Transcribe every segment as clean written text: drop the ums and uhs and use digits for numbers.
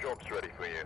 Drop's ready for you.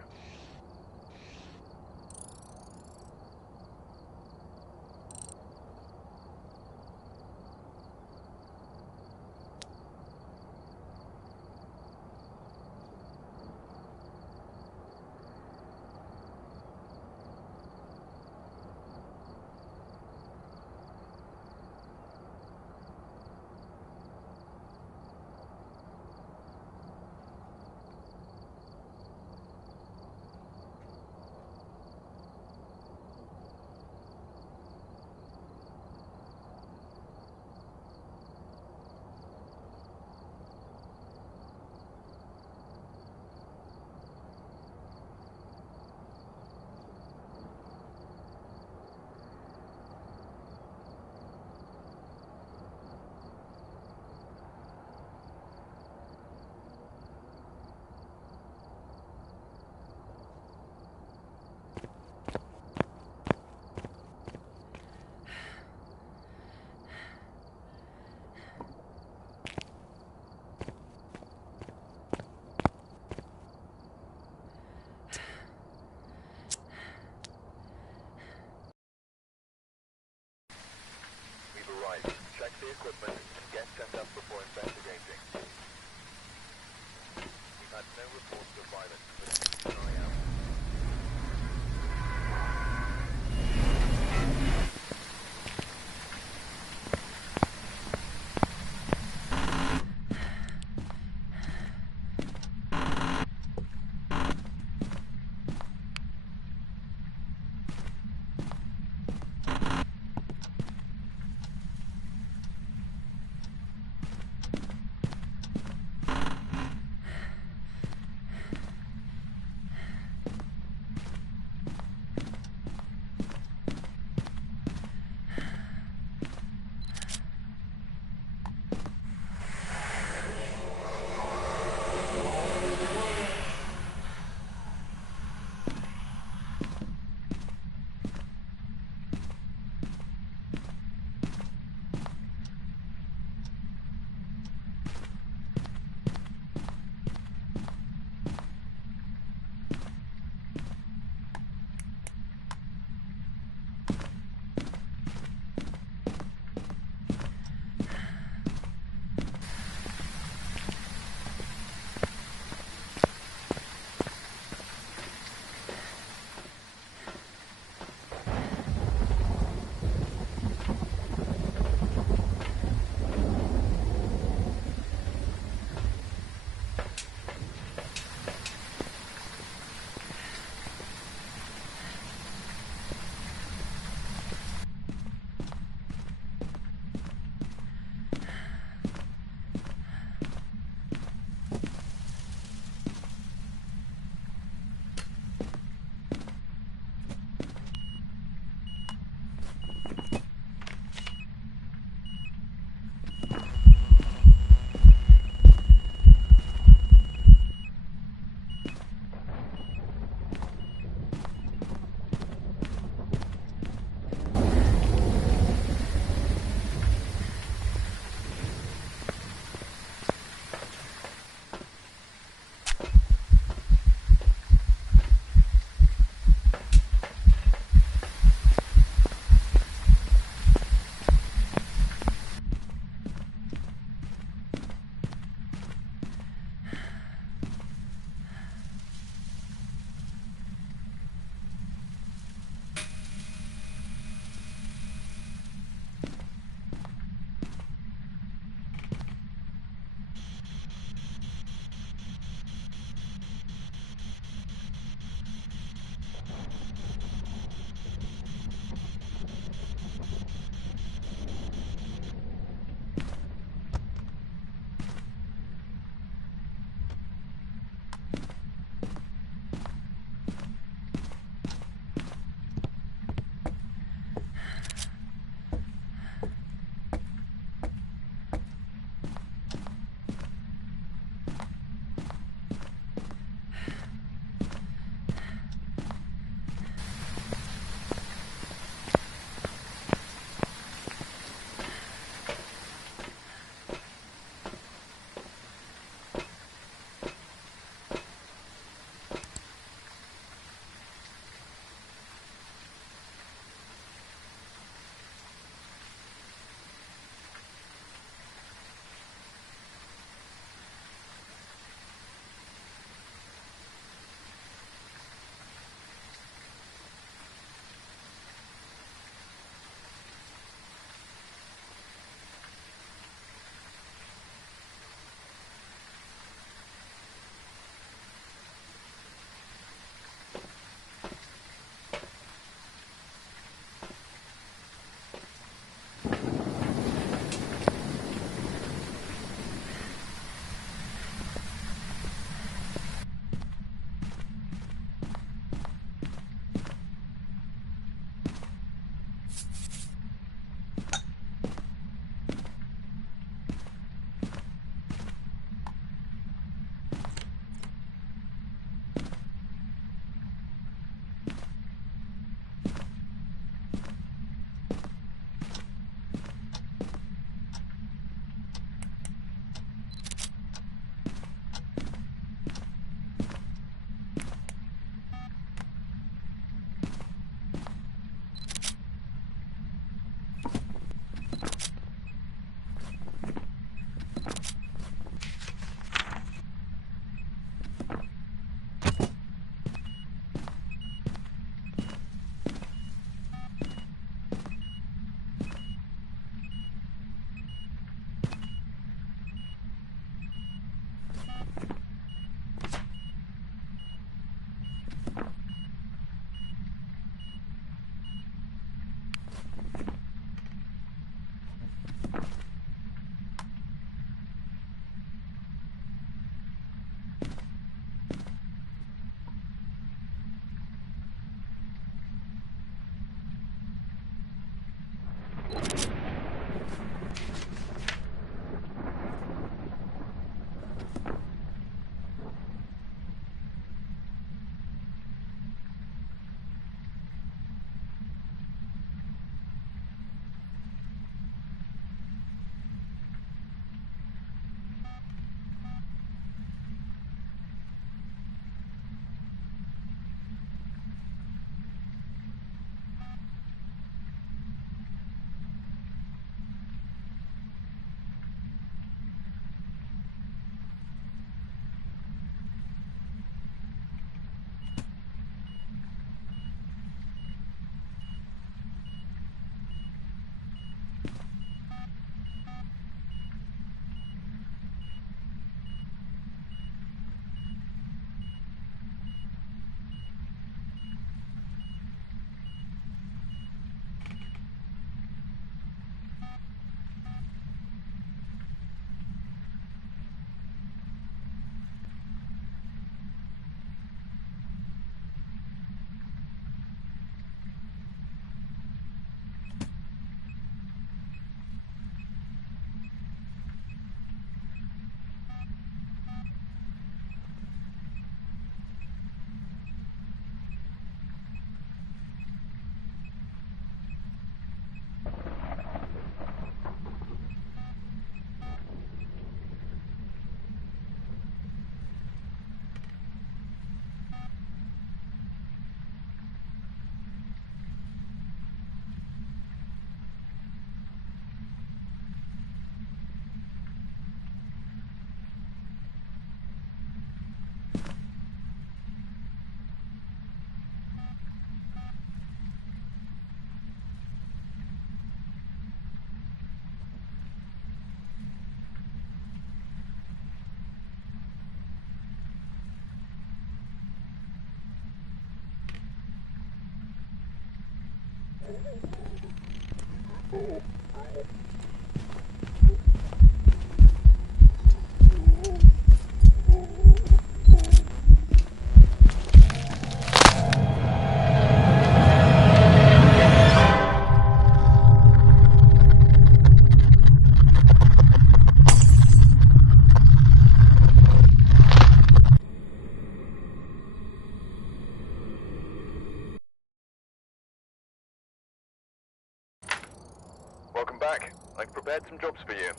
Welcome back. I've prepared some jobs for you.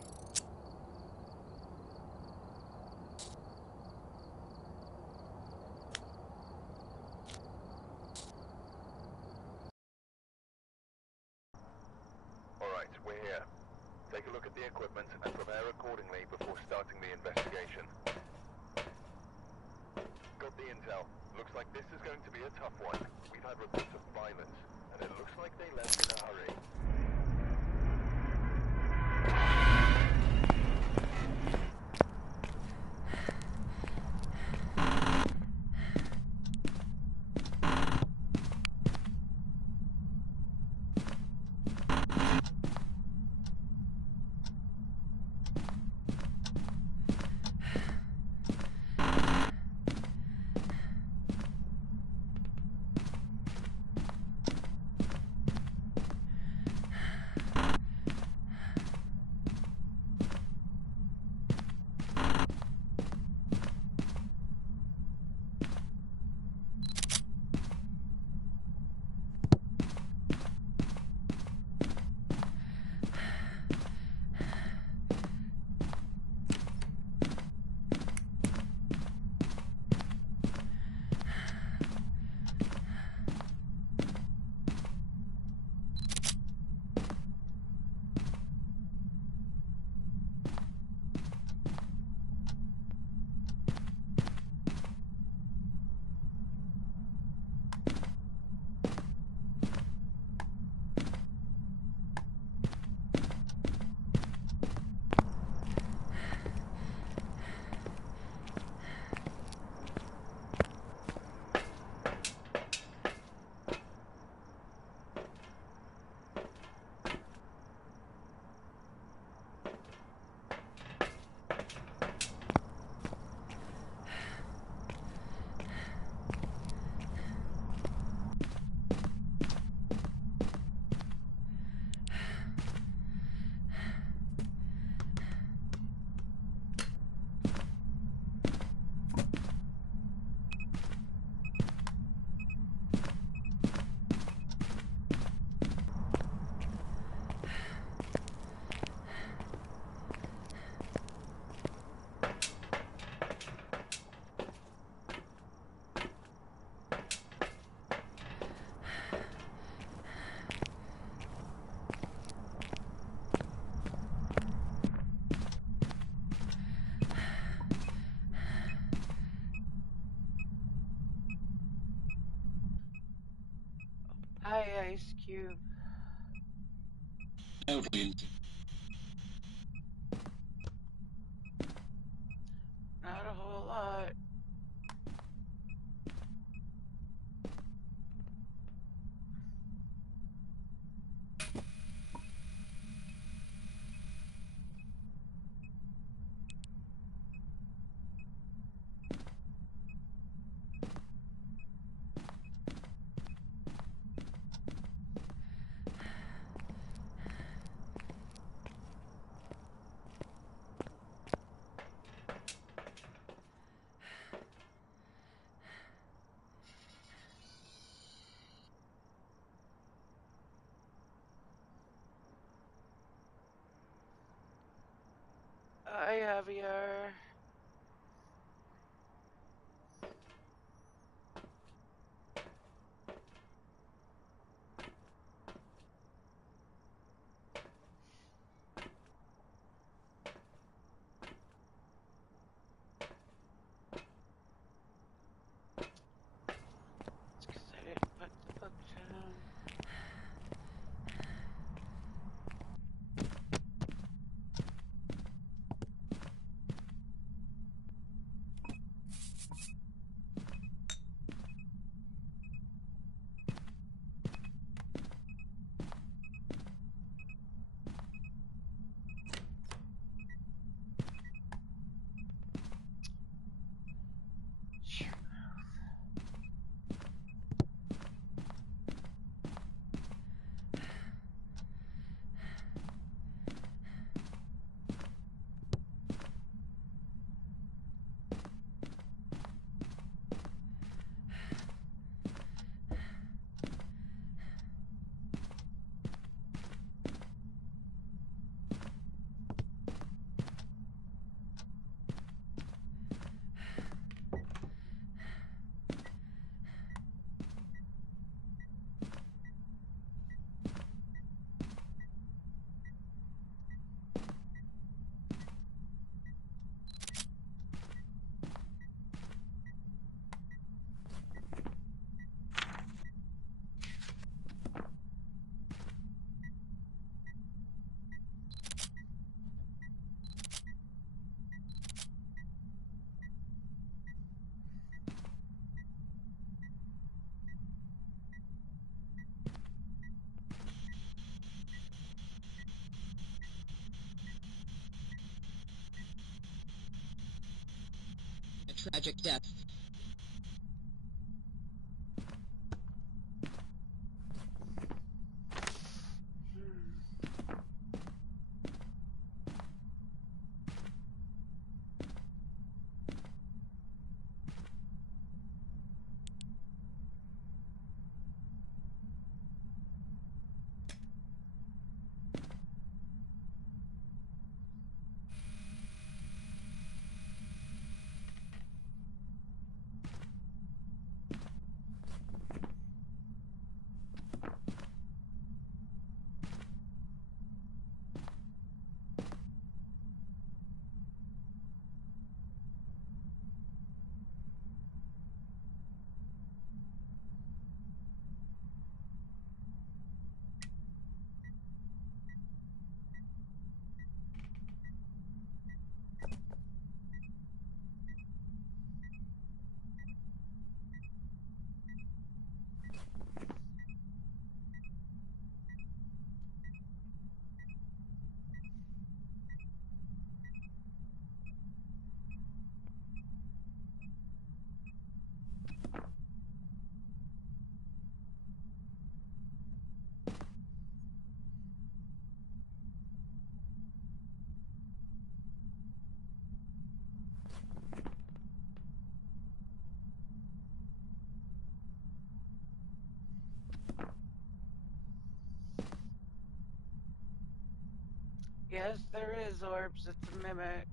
Alright, we're here. Take a look at the equipment and prepare accordingly before starting the investigation. Got the intel. Looks like this is going to be a tough one. We've had reports of violence, and it looks like they left in a hurry. ice cube? No, please. Not a whole lot. Hi, Javier. It's 'cause I didn't put the book down. A tragic death. Yes, there is orbs. It's a mimic.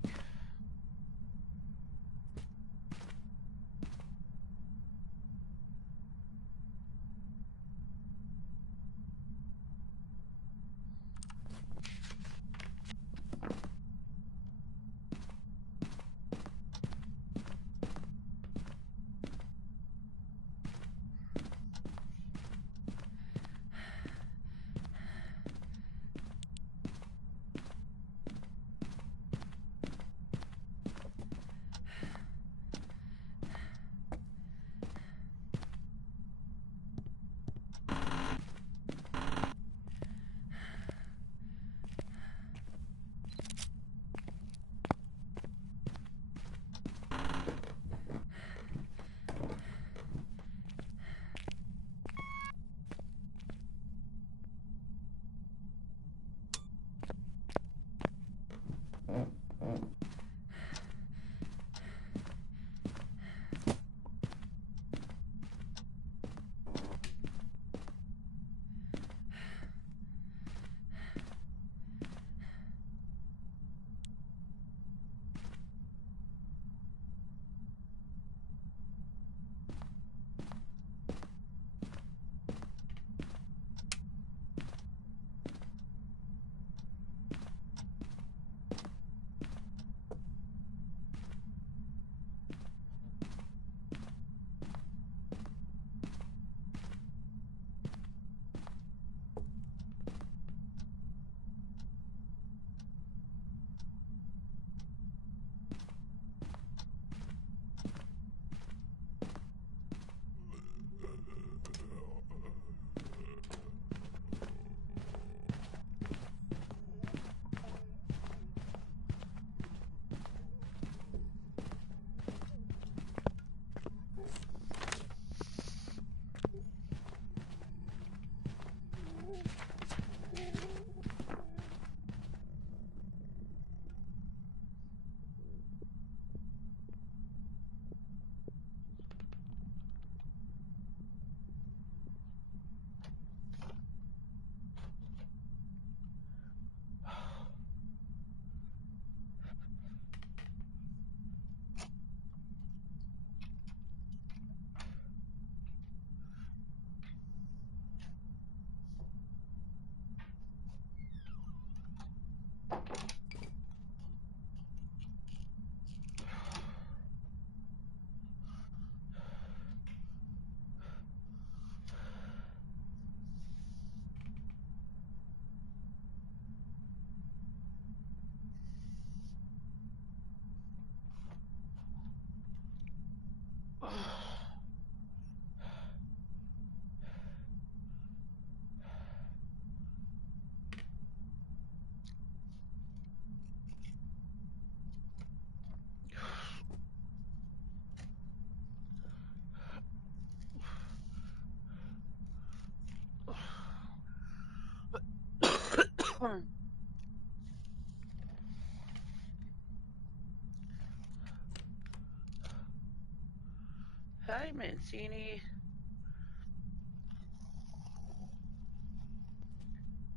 Hi, Mancini.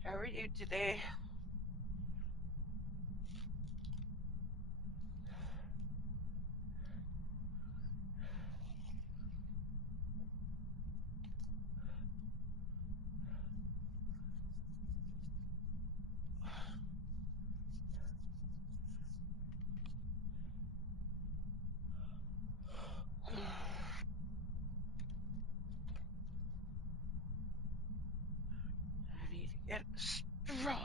How are you today? I need to get a straw.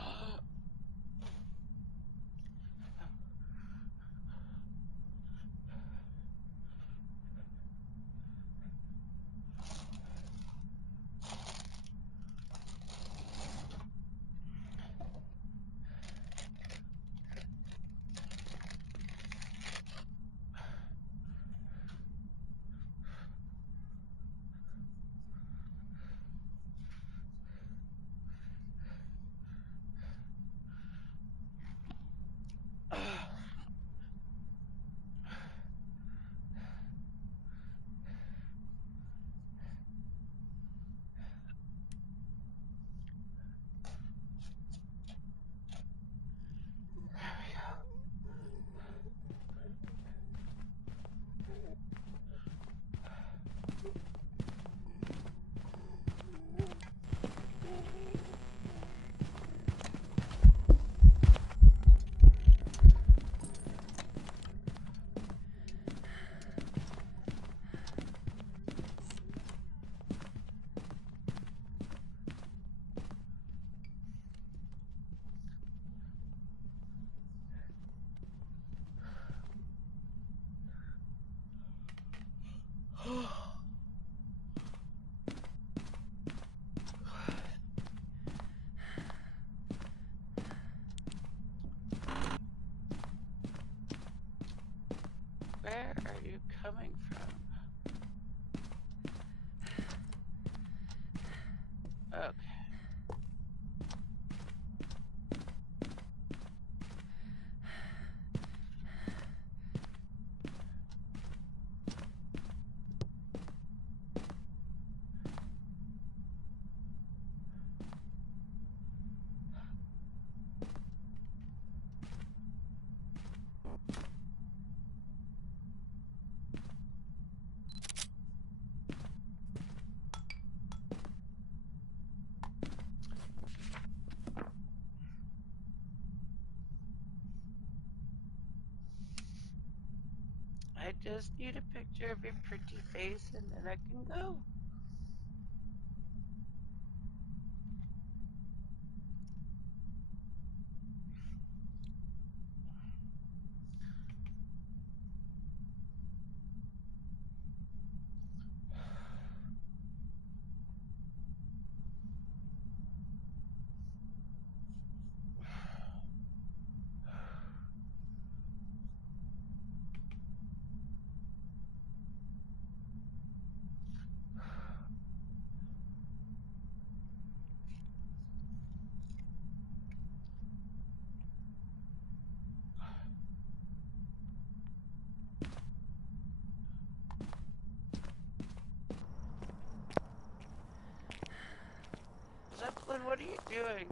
Where are you coming from? Okay. I just need a picture of your pretty face and then I can go. Zeppelin, what are you doing?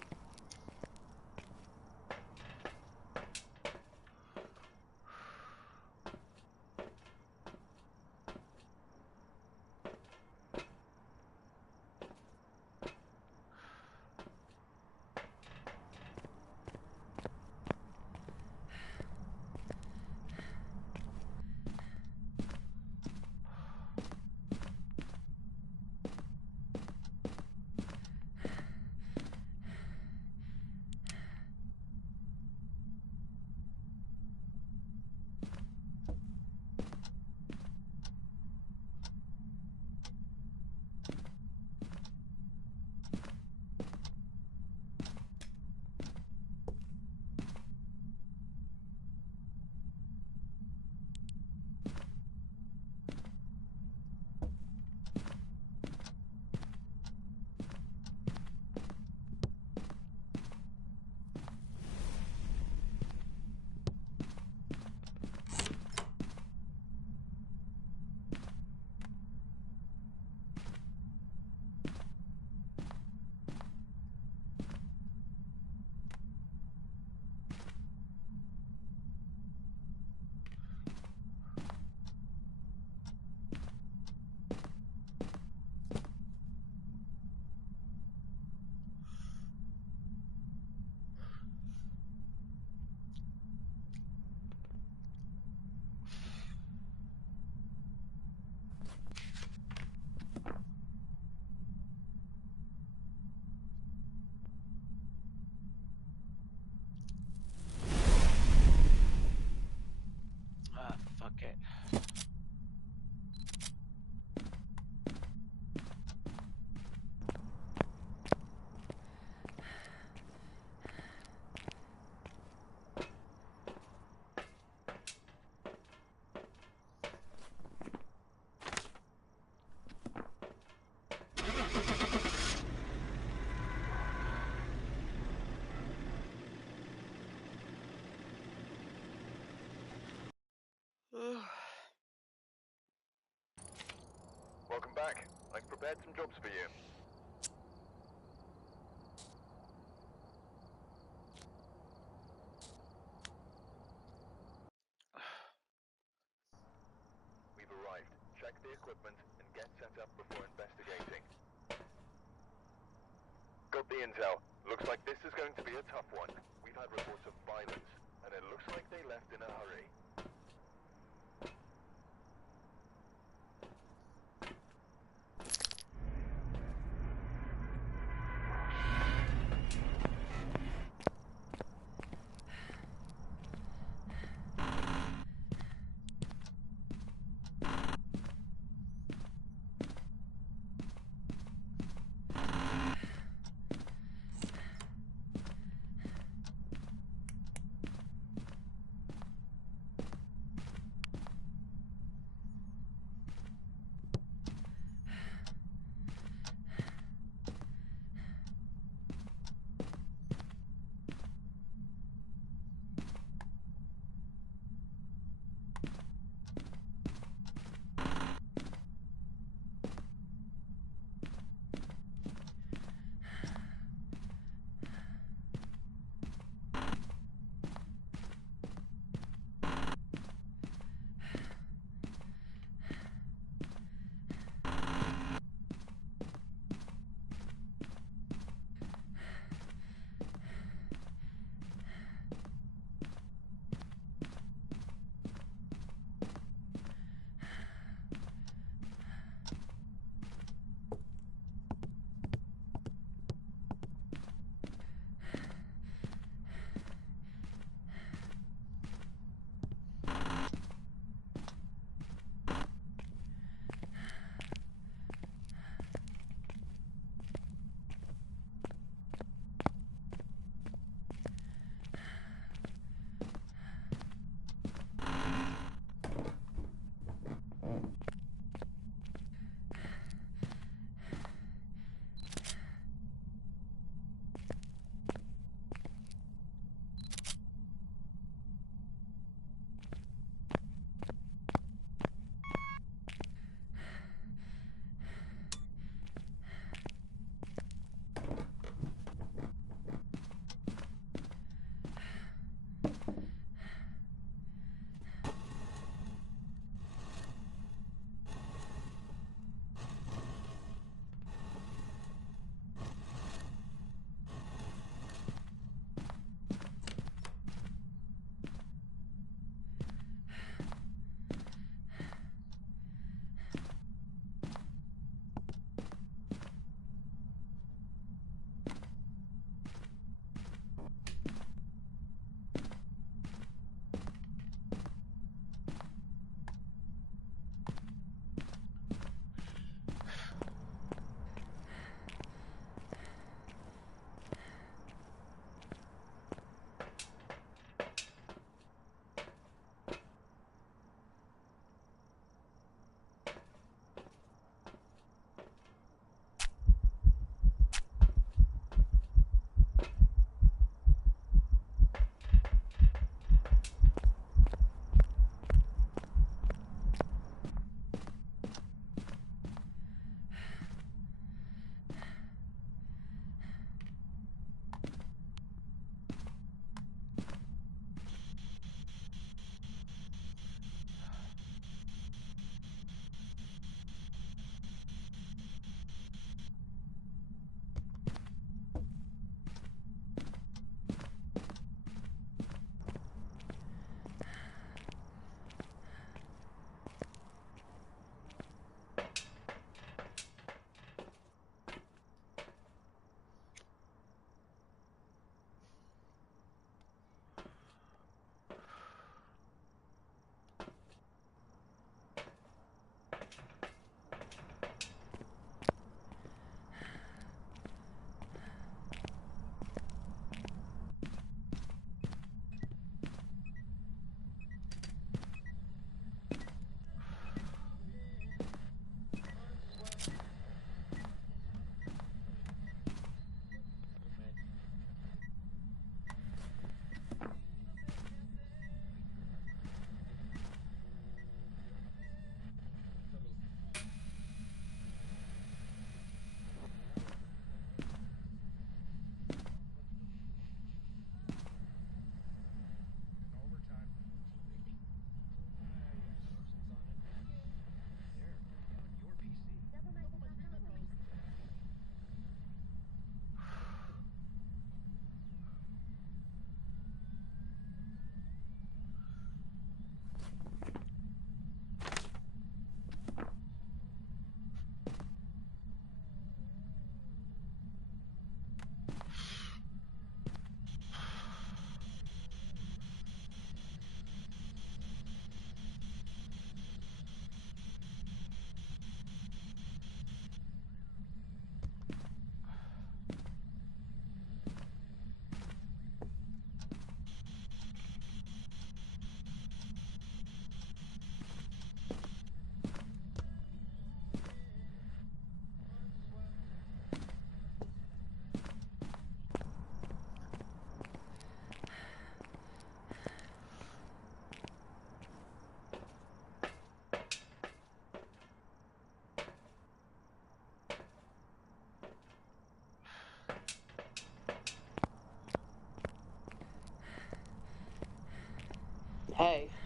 back. I've prepared some jobs for you. We've arrived. Check the equipment and get set up before investigating. Got the intel. Looks like this is going to be a tough one. We've had reports of violence, and it looks like they left in a hurry.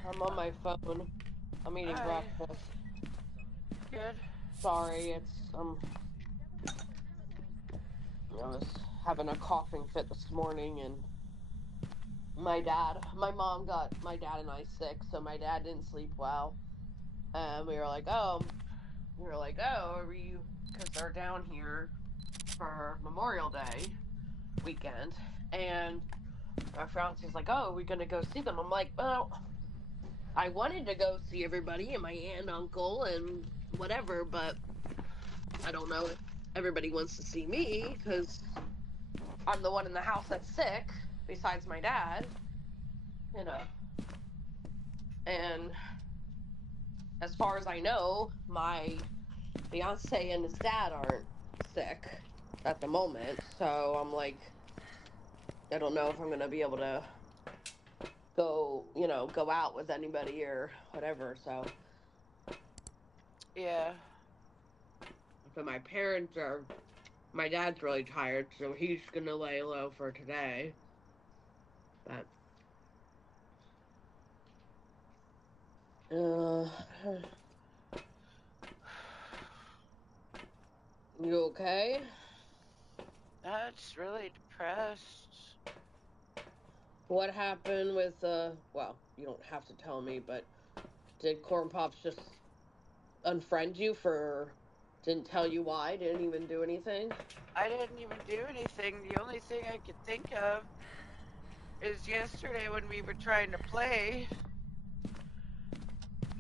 I'm on my phone. I'm eating Hi. breakfast. Good. Sorry, I was having a coughing fit this morning, and my dad and I sick, so my dad didn't sleep well. And we were like, oh, are we, because they're down here for Memorial Day weekend, and my fiance's like, oh, are we gonna go see them? I'm like, well, I wanted to go see everybody and my aunt and uncle and whatever, but I don't know if everybody wants to see me because I'm the one in the house that's sick besides my dad, you know. And as far as I know, my fiance and his dad aren't sick at the moment, so I'm like, I don't know if I'm gonna be able to go out with anybody or whatever. So Yeah. but my dad's really tired, so he's gonna lay low for today. But you okay? That's really depressed. What happened with well, you don't have to tell me, but did Corn Pops just unfriend you didn't tell you why, didn't even do anything? I didn't even do anything. The only thing I could think of is yesterday when we were trying to play,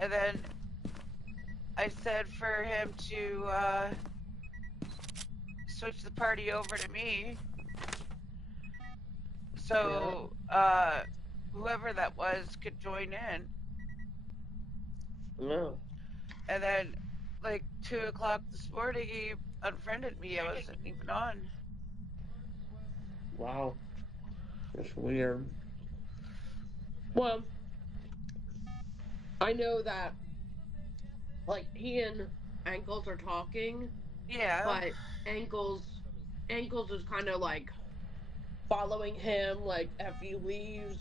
and then I said for him to switch the party over to me. So whoever that was could join in. No. And then like 2 o'clock this morning he unfriended me. I wasn't even on. Wow. That's weird. Well, I know that like he and Ankles are talking, Yeah. but Ankles is kind of like following him. Like if he leaves,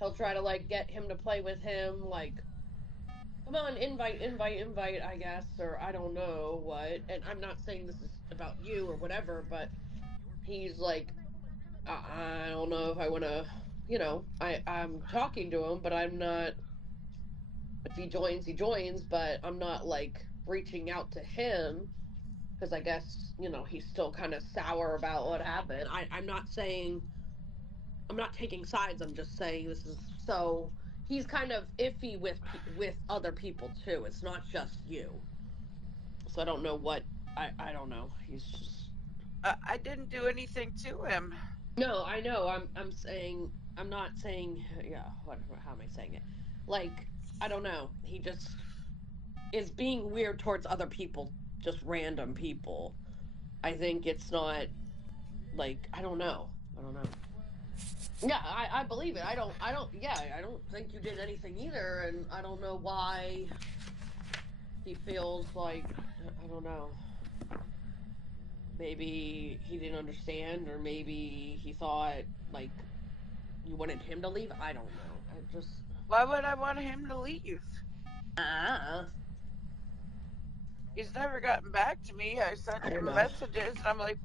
he'll try to like get him to play with him. Like, come on, invite, I guess, or I don't know what. And I'm not saying this is about you or whatever, but he's like, I don't know if I want to. I'm talking to him, but I'm not. If he joins, he joins, but I'm not like reaching out to him because I guess, he's still kind of sour about what happened. I'm not saying, I'm not taking sides. I'm just saying this is so he's kind of iffy with other people too. It's not just you. So I don't know what I don't know. He's just I didn't do anything to him. no. I know. I'm saying I'm not saying yeah. What? How am I saying it? Like I don't know. He just is being weird towards other people, just random people. I think it's not like I don't know. I don't know. Yeah, I believe it. I don't think you did anything either, and I don't know why he feels like I don't know. Maybe he didn't understand, or maybe he thought like you wanted him to leave. I don't know. I just Why would I want him to leave? uh He's never gotten back to me. I sent I don't him know. messages and I'm like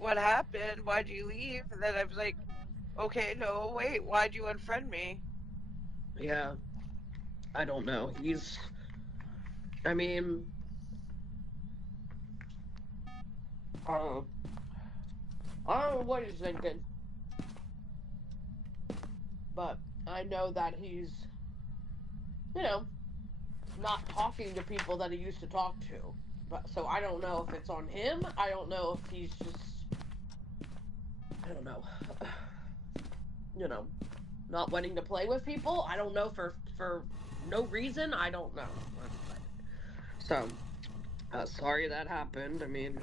what happened? Why'd you leave? And then I was like, okay, no, wait, why'd you unfriend me? Yeah, I don't know. I mean, I don't know. I don't know what he's thinking, but I know that he's, you know, not talking to people that he used to talk to. But so I don't know if it's on him. I don't know if he's just, I don't know, not wanting to play with people. I don't know for no reason. I don't know. So, sorry that happened. I mean,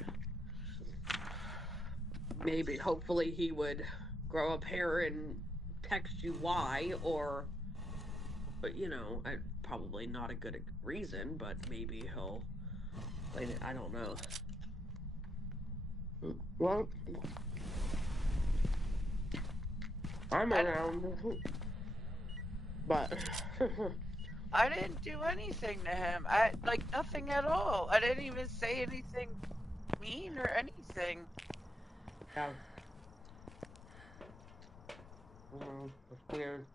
maybe hopefully he would grow up here and text you why, or but probably not a good reason, but maybe he'll I don't know. Well, I'm I around. But I didn't do anything to him. Like nothing at all. I didn't even say anything mean or anything. yeah, it's weird.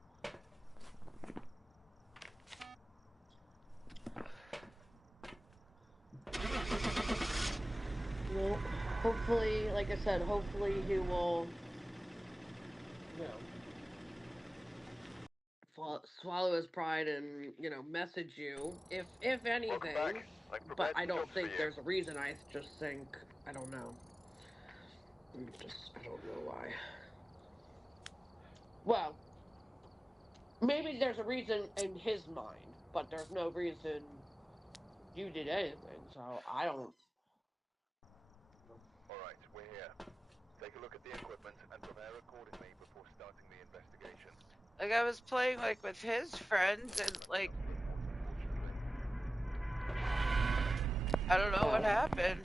Well, hopefully, like I said, hopefully he will, you know, swallow his pride and message you if Welcome back. anything. I've But prepared I some don't jobs for think you. there's a reason. I just think I don't know. I don't know why. Well, maybe there's a reason in his mind, but there's no reason you did anything. So I don't. Alright, we're here. Take a look at the equipment and prepare accordingly before starting the investigation. Like I was playing like with his friends and like I don't know what happened.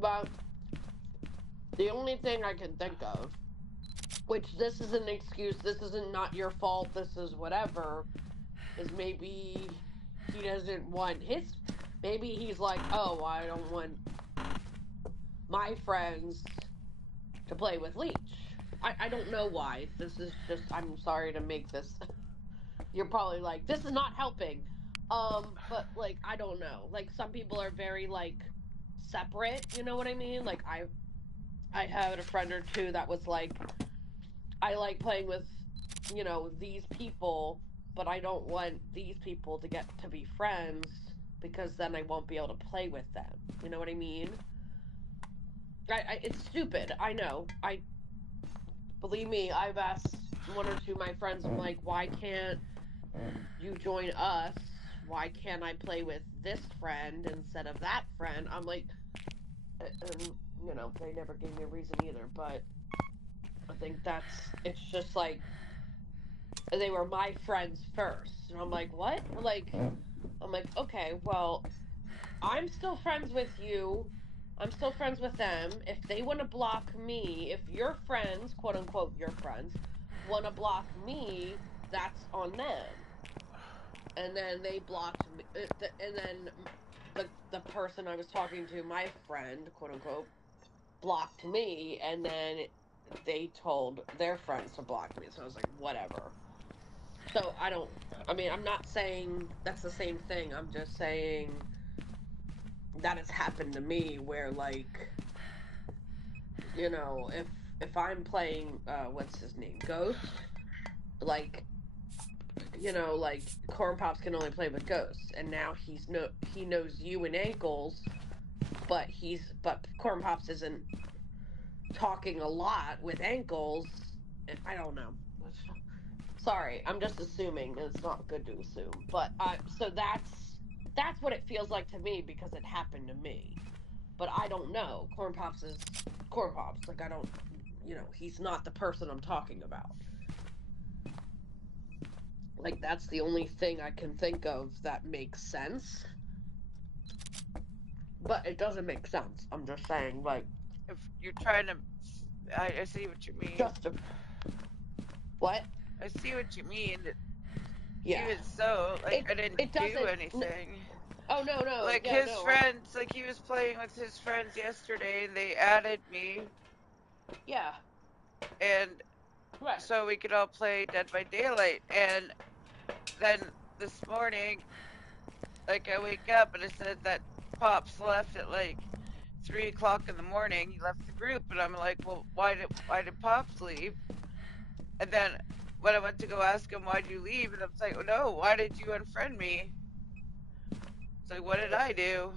But the only thing I can think of, which this is an excuse, this isn't not your fault, this is whatever, is maybe he doesn't want his. Maybe he's like, oh, I don't want my friends to play with Leech. I don't know why. This is just, I'm sorry to make this. You're probably like, this is not helping. But like, I don't know. Like, some people are very like separate, you know what I mean? Like, I had a friend or two that was like, I like playing with, these people, but I don't want these people to get to be friends because then I won't be able to play with them. You know what I mean? It's stupid. I know. I believe me. I've asked one or two of my friends. I'm like, why can't you join us? Why can't I play with this friend instead of that friend? I'm like, and they never gave me a reason either. But I think it's just like they were my friends first. And I'm like, what? I'm like, okay, well, I'm still friends with you. I'm still friends with them. If they want to block me, if your friends, quote unquote, your friends, want to block me, that's on them. And then they blocked me. And then the person I was talking to, my friend, quote unquote, blocked me. And then they told their friends to block me. So I was like, whatever. So I'm not saying that's the same thing. I'm just saying that has happened to me where like, if I'm playing what's his name? Ghost, like, like Corn Pops can only play with Ghosts, and now he knows you and Ankles, but Corn Pops isn't talking a lot with Ankles. I don't know. Sorry, I'm just assuming. It's not good to assume, but so that's what it feels like to me because it happened to me. But I don't know. Corn Pops is Corn Pops. Like I don't, he's not the person I'm talking about. Like that's the only thing I can think of that makes sense. But it doesn't make sense. I'm just saying, like, If you're trying to, I see what you mean. just a what? I see what you mean. Yeah. Even so, like I didn't It do doesn't. anything. Oh no. Like Yeah, his no. friends, like he was playing with his friends yesterday, and they added me, Yeah. and Right. so we could all play Dead by Daylight. And then this morning, like I wake up and it says that Pops left at like 3 o'clock in the morning. He left the group, and I'm like, well, why did Pops leave? And then when I went to go ask him why'd you leave, and I was like, oh no, why did you unfriend me? It's like, what did I do?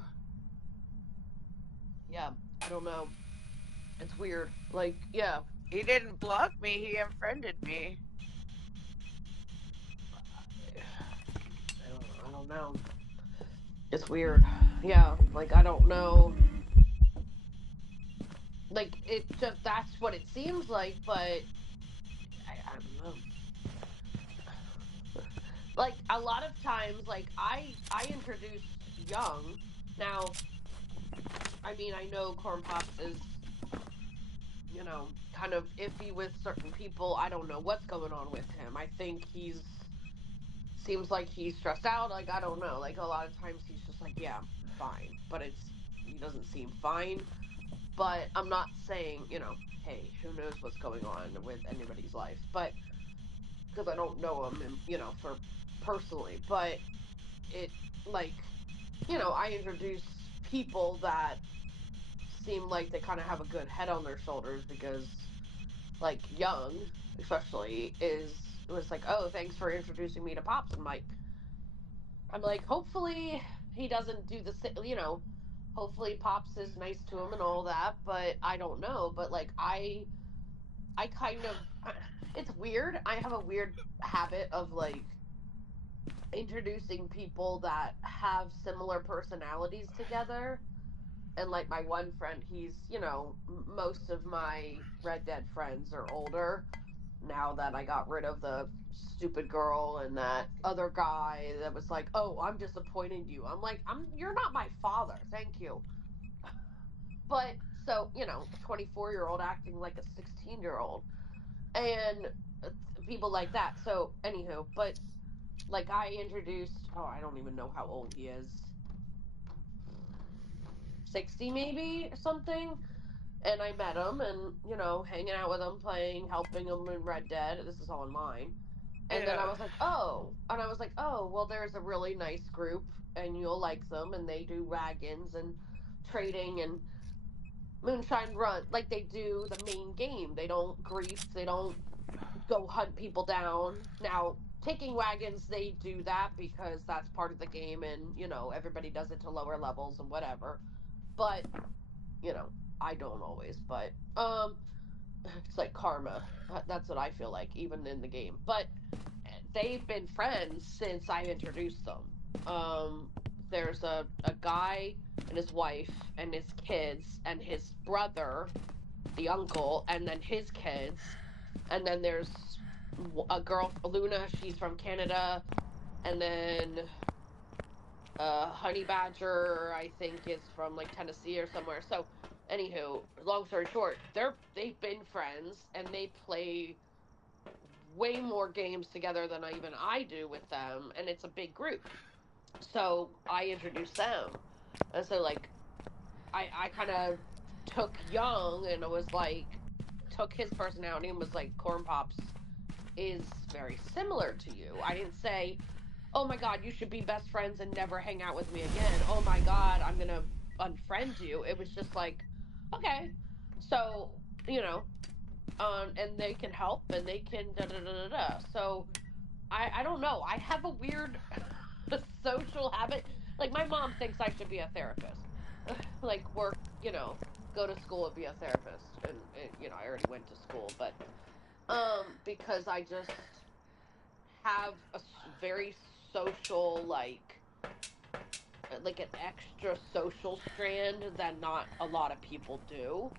Yeah. I don't know. It's weird. Like, yeah. He didn't block me, he unfriended me. I don't know. It's weird. Yeah. Like I don't know. Like it just that's what it seems like, but I don't know. Like a lot of times, like I introduced Young. Now, I mean, I know Corn Pops is, kind of iffy with certain people. I don't know what's going on with him. I think seems like he's stressed out. Like, I don't know. Like, a lot of times he's just like, yeah, I'm fine. But he doesn't seem fine. But I'm not saying, hey, who knows what's going on with anybody's life. But, because I don't know him, and, for personally. But it, like, I introduce people that seem like they kind of have a good head on their shoulders because, like, Young, especially, was like, oh, thanks for introducing me to Pops. I'm like, hopefully he doesn't do the hopefully Pops is nice to him and all that, but I don't know. But like I kind of it's weird. I have a weird habit of like introducing people that have similar personalities together. And like my one friend, he's, most of my Red Dead friends are older now that I got rid of the stupid girl and that other guy that was like, "Oh, I'm disappointing you." I'm like, you're not my father. Thank you. But so, 24-year-old acting like a 16-year-old and people like that. So, anywho, but like I introduced, oh, I don't even know how old he is. 60 maybe or something. And I met him and, hanging out with him, playing, helping him in Red Dead. This is online. And then I Yeah. was like, oh. And I was like, oh, well, there's a really nice group and you'll like them. And they do wagons and trading and moonshine run. Like they do the main game. They don't grief. They don't go hunt people down. Now, taking wagons, they do that because that's part of the game. And, everybody does it to lower levels and whatever. But, I don't always. But, it's like karma. That's what I feel like, even in the game. But they've been friends since I introduced them. There's a guy and his wife and his kids and his brother, the uncle, and then his kids. And then there's a girl, Luna, she's from Canada. And then Honey Badger, I think, is from like Tennessee or somewhere. So, anywho, long story short, they've been friends and they play way more games together than even I do with them, and it's a big group. So I introduced them, and so like I kind of took Young and it was like took his personality and was like Corn Pops is very similar to you. I didn't say, oh my god, you should be best friends and never hang out with me again. Oh my god, I'm gonna unfriend you. It was just like, okay, so and they can help and they can da da da da da. So I don't know. I have a weird social habit. Like my mom thinks I should be a therapist, like work, go to school and be a therapist, and I already went to school, but because I just have a very social like an extra social strand that not a lot of people do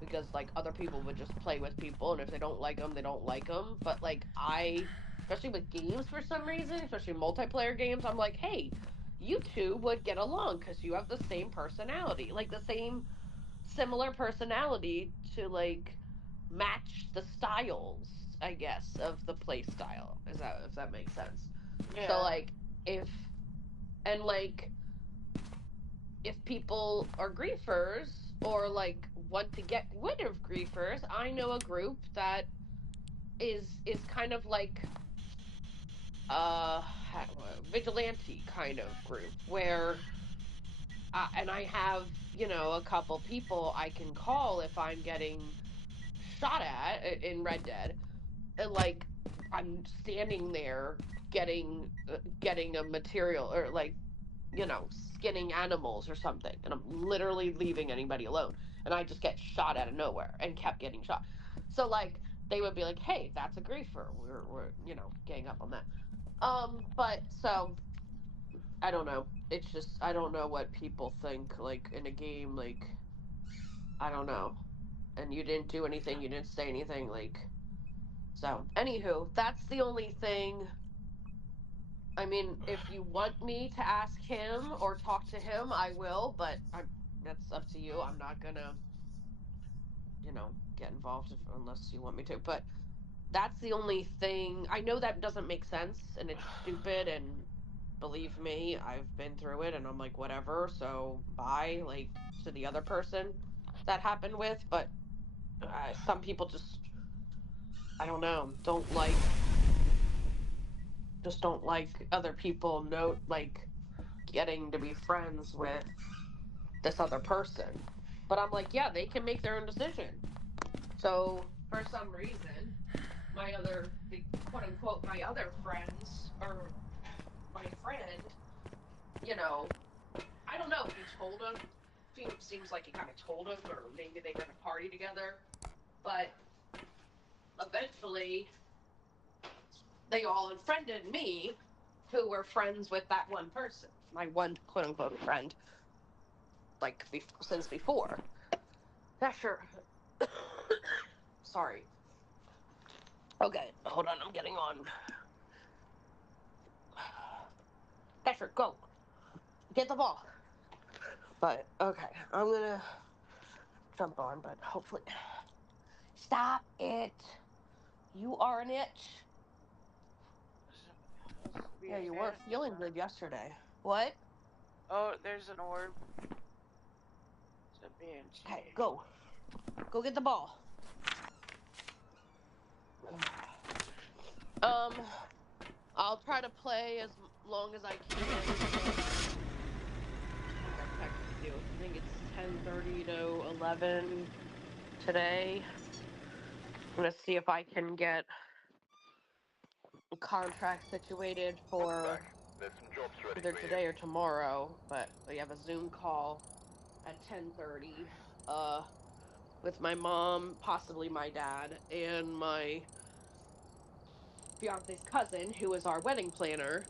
because like other people would just play with people and if they don't like them they don't like them, but like I, especially with games, for some reason, especially multiplayer games, I'm like, hey, you two would get along because you have the same personality, like the same similar personality to like match the styles, I guess, of the play style, is that, if that makes sense. So Yeah. like if and like if people are griefers or like want to get rid of griefers, I know a group that is kind of like vigilante kind of group where and I have, a couple people I can call if I'm getting shot at in Red Dead, and like I'm standing there getting a material or like skinning animals or something, and I'm literally leaving anybody alone, and I just get shot out of nowhere and kept getting shot. So like they would be like, "Hey, that's a griefer. We're gang up on that." But so I don't know. It's just I don't know what people think like in a game. Like I don't know. And you didn't do anything. You didn't say anything. Like so. Anywho, that's the only thing. I mean, if you want me to ask him or talk to him, I will, but that's up to you. I'm not gonna, get get involved unless you want me to. But that's the only thing. I know that doesn't make sense and it's stupid, and believe me, I've been through it, and I'm like, whatever. So bye, like, to the other person that happened with. But some people just, I don't know, just don't like other people like getting to be friends with this other person. But I'm like, yeah, they can make their own decision. So for some reason, the quote unquote, my other friends, or my friend, you know, I don't know if he told him. Seems like he kind of told him, or maybe they were at a party together. But eventually, they all unfriended me, who were friends with that one person, my one quote unquote friend, like since before. Yeah, sure. Sorry. Okay, hold on. I'm getting on. Dasher, go. Get the ball. But, okay, I'm gonna jump on, but hopefully. Stop it. You are an itch. Yeah, you weren't feeling good yesterday. What? Oh, there's an orb. It's a banshee. Okay, go. Go get the ball. I'll try to play as long as I can. I texted you. I think it's 10:30 to 11 today. I'm gonna see if I can get a contract situated for Back. There's some jobs ready either for you. today or tomorrow. But we have a Zoom call at 10:30. With my mom, possibly my dad, and my fiance's cousin, who is our wedding planner.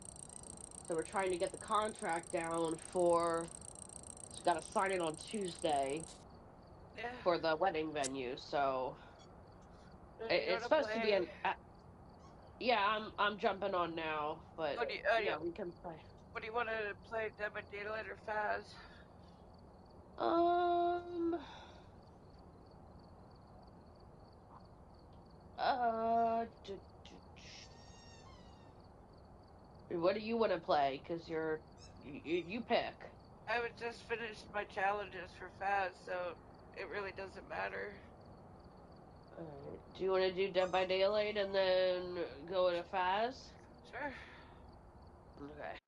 So we're trying to get the contract down for. So got to sign it on Tuesday Yeah. for the wedding venue. So Do you it's want to supposed to be play? an. Yeah, I'm jumping on now, but yeah, we can play. What do you want to play? Dead by Daylight or Phas? Um. What do you want to play? Because you pick. I would just finished my challenges for Phas, so it really doesn't matter. Alright. Do you want to do Dead by Daylight and then go to Faz? Sure. Okay.